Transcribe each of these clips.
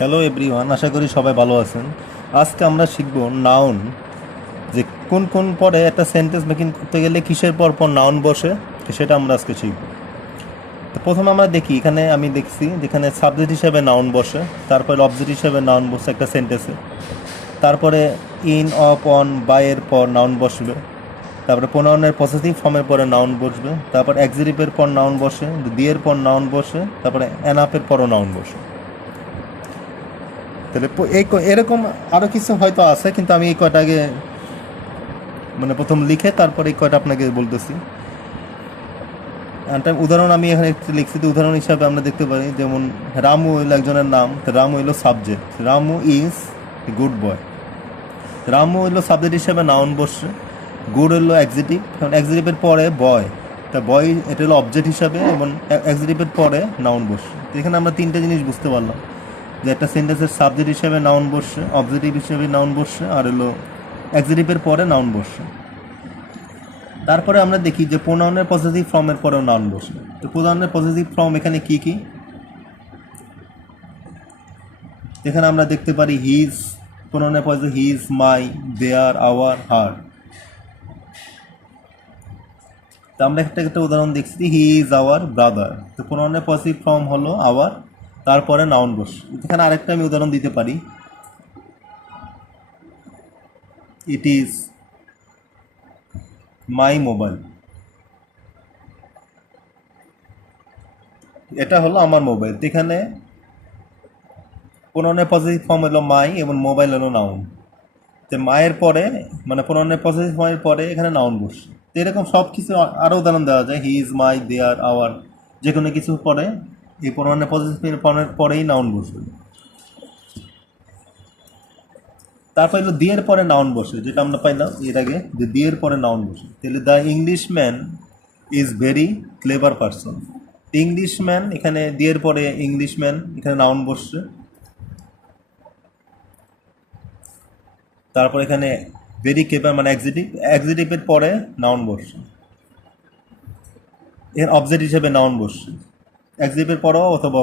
Hello everyone, আশা করি সবাই ভালো আছেন। আজকে আমরা শিখব নাউন, যে কোন কোন পরে একটা সেন্টেন্স মেকিং করতে গেলে কিসের পর পর নাউন বসে, সেটা আমরা আজকে শিখব। তো প্রথমে আমরা দেখি, এখানে আমি দেখছি যেখানে সাবজেক্ট হিসেবে নাউন বসে, তারপরে অবজেক্ট হিসেবে নাউন বসে একটা সেন্টেন্সে, তারপরে ইন, অফ, অন, বাই এর পর নাউন বসবে, তারপরে প্রোনাউনের পজিটিভ ফর্মের পরে নাউন বসবে, তারপর অ্যাক্সিলিটিভের পর নাউন বসে, দিয়ের পর নাউন বসে, তারপরে অ্যানাপের পরও নাউন বসে। তাহলে এরকম আরও কিছু হয়তো আছে, কিন্তু আমি এই কয়টা আগে মানে প্রথম লিখে তারপরে এই কয়টা আপনাকে বলতেছি। একটা উদাহরণ আমি এখানে একটু লিখছি। তো উদাহরণ হিসাবে আমরা দেখতে পারি, যেমন রামু হইল একজনের নাম, তো রামু হইল subject, Ramu is a good boy. Ramu হইল সাবজেক্ট হিসাবে নাউন বসছে, গুড হইল অ্যাক্সিটিভ, কারণ অ্যাক্সিটিভের পরে বয়, তা বয় এটা হলো অবজেক্ট হিসাবে, এবং অ্যাক্সিটিভের পরে নাউন বসছে। তো এখানে আমরা তিনটে জিনিস বুঝতে পারলাম, যে একটা সেন্টেন্সের সাবজেক্ট হিসেবে নাউন বসছে, অবজেক্টিভ হিসেবে নাউন বসছে, আর হলো অ্যাক্সিটিভের পরে নাউন বসছে। তারপরে আমরা দেখি যে প্রোনাউনের পজিটিভ ফর্মের পরেও নাউন বসে। তো প্রোনাউনের পজিটিভ ফর্ম এখানে কি কি, এখানে আমরা দেখতে পারি হিজ, প্রোনাউনের পজিটিভ হিজ, মাই, দেয়ার, আওয়ার, হার। তো আমরা একটা একটা উদাহরণ দেখছি, হি ইজ আওয়ার ব্রাদার। তো প্রোনাউনের পজিটিভ ফর্ম হলো আওয়ার, তারপরে নাউন বসে। এখানে আরেকটা আমি উদাহরণ দিতে পারি, ইট ইজ মাই মোবাইল। এটা হলো আমার মোবাইল। তো এখানে প্রোনাউনের পজিটিভ ফর্ম হলো মাই এবং মোবাইল হলো নাউন। তো মায়ের পরে মানে প্রোনাউনের পজিটিভ ফর্মের পরে এখানে নাউন বসছে। তো এরকম সব কিছু আরও উদাহরণ দেওয়া যায়, he is, my, there, hour, যে কোনো কিছু পরে এই প্রোনাউনের পজিটিভ ফর্মের পরেই নাউন বসবে। তারপর হলো দিয়ের পরে নাউন বসে, যেটা আমরা পাইলাম এর আগে, যে দিয়ের পরে নাউন বসে। তাহলে the Englishman is very clever person. Englishman, এখানে দিয়ের পরে ইংলিশম্যান, এখানে নাউন বসছে। তারপর এখানে ভেরি ক্লেভার মানে অ্যাক্সিটিভ, অ্যাক্সিটিভের পরে নাউন বসছে, এর অবজেক্ট হিসেবে নাউন বসছে, অ্যাক্সিটিভের পরেও অথবা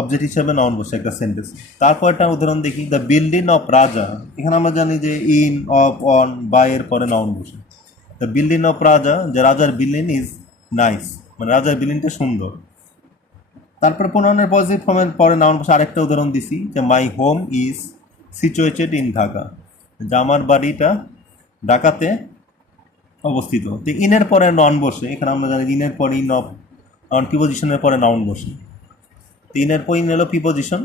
অবজেক্ট হিসেবে নাউন বসে একটা সেন্টেন্স। তারপর একটা উদাহরণ দেখি, দ্য বিল্ডিং অফ রাজা। এখানে আমরা জানি যে ইন, অফ, অন, বাই এর পরে নাউন বসে। দ্য বিল্ডিং অফ রাজা, যে রাজার বিল্ডিং ইজ নাইস, মানে রাজার বিল্ডিংটা সুন্দর। তারপরে প্রোনাউনের পজিটিভ ফর্মের পরে নাউন বসে। আরেকটা উদাহরণ দিছি, যে my home is situated in Dhaka, যে আমার বাড়িটা ঢাকাতে অবস্থিত। তো ইনের পরে নাউন বসে, এখানে আমরা জানি ইনের পরে ইন, অফ, অন, প্রিপোজিশনের পরে নাউন বসে। তিনের পর ইন হলো প্রিপোজিশন,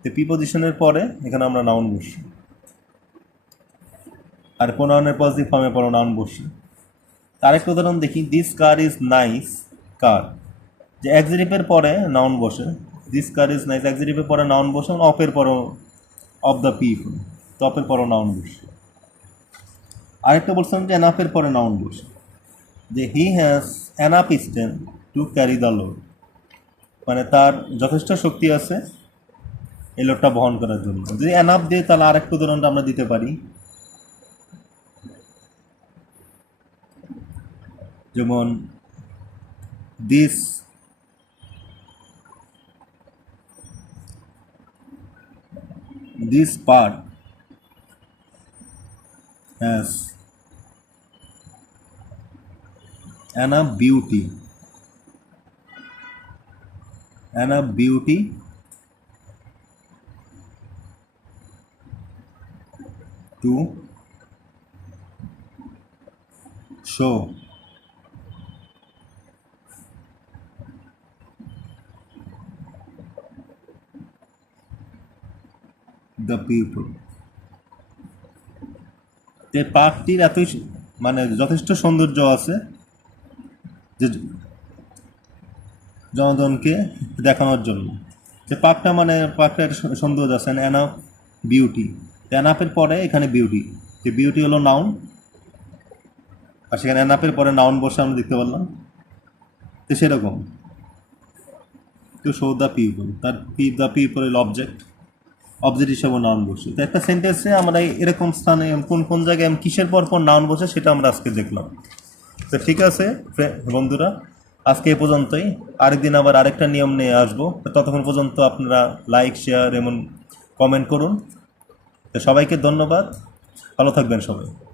তো প্রিপোজিশনের পরে এখানে আমরা নাউন বসি, আর প্রোনাউনের পজিটিভ ফর্মে পরে নাউন বসি। আরেকটা উদাহরণ দেখি, দিস কার ইজ নাইস কার, যে অ্যাক্সিটিভের পরে নাউন বসে, দিস কার ইজ নাইস, অ্যাক্সিটিভের পরে নাউন বসে, অফের পরও, অফ দ্য পিপল, তো অফের পরও নাউন বসে। আরেকটা বলছিলাম যে এনাফের পরে নাউন বসে, যে he has enough strength to carry the load, মানে তার যথেষ্ট শক্তি আছে এই লোডটা বহন করার জন্য। যদি এনাফ দিয়ে, তাহলে আরেকটা উদাহরণটা আমরা দিতে পারি, যেমন this this part has enough beauty to show the people। যে পার্কটির এতই মানে যথেষ্ট সৌন্দর্য আছে, যে জনগণকে দেখানোর জন্য। যে পার্কটা মানে পার্কটা একটা সৌন্দর্য আছে, এনাফ বিউটি, এনাফের পরে এখানে বিউটি, যে বিউটি হলো নাউন, আর সেখানে এনাফের পরে নাউন বসে আমরা দেখতে পারলাম। তো সেরকম টু শো দ্য পিপল, তার দ্য পিপল হলো অবজেক্ট, অবজেক্ট হিসেবে নাউন বসে। তো একটা সেন্টেন্সে আমরা এরকম স্থানে কোন কোন জায়গায় কিসের পর পর নাউন বসে, সেটা আমরা আজকে দেখলাম। তো ঠিক আছে বন্ধুরা, আজকে এ পর্যন্তই। আরেকদিন আবার আরেকটা নিয়ম নিয়ে আসবো। ততক্ষণ পর্যন্ত আপনারা লাইক, শেয়ার এবং কমেন্ট করুন। তো সবাইকে ধন্যবাদ, ভালো থাকবেন সবাই।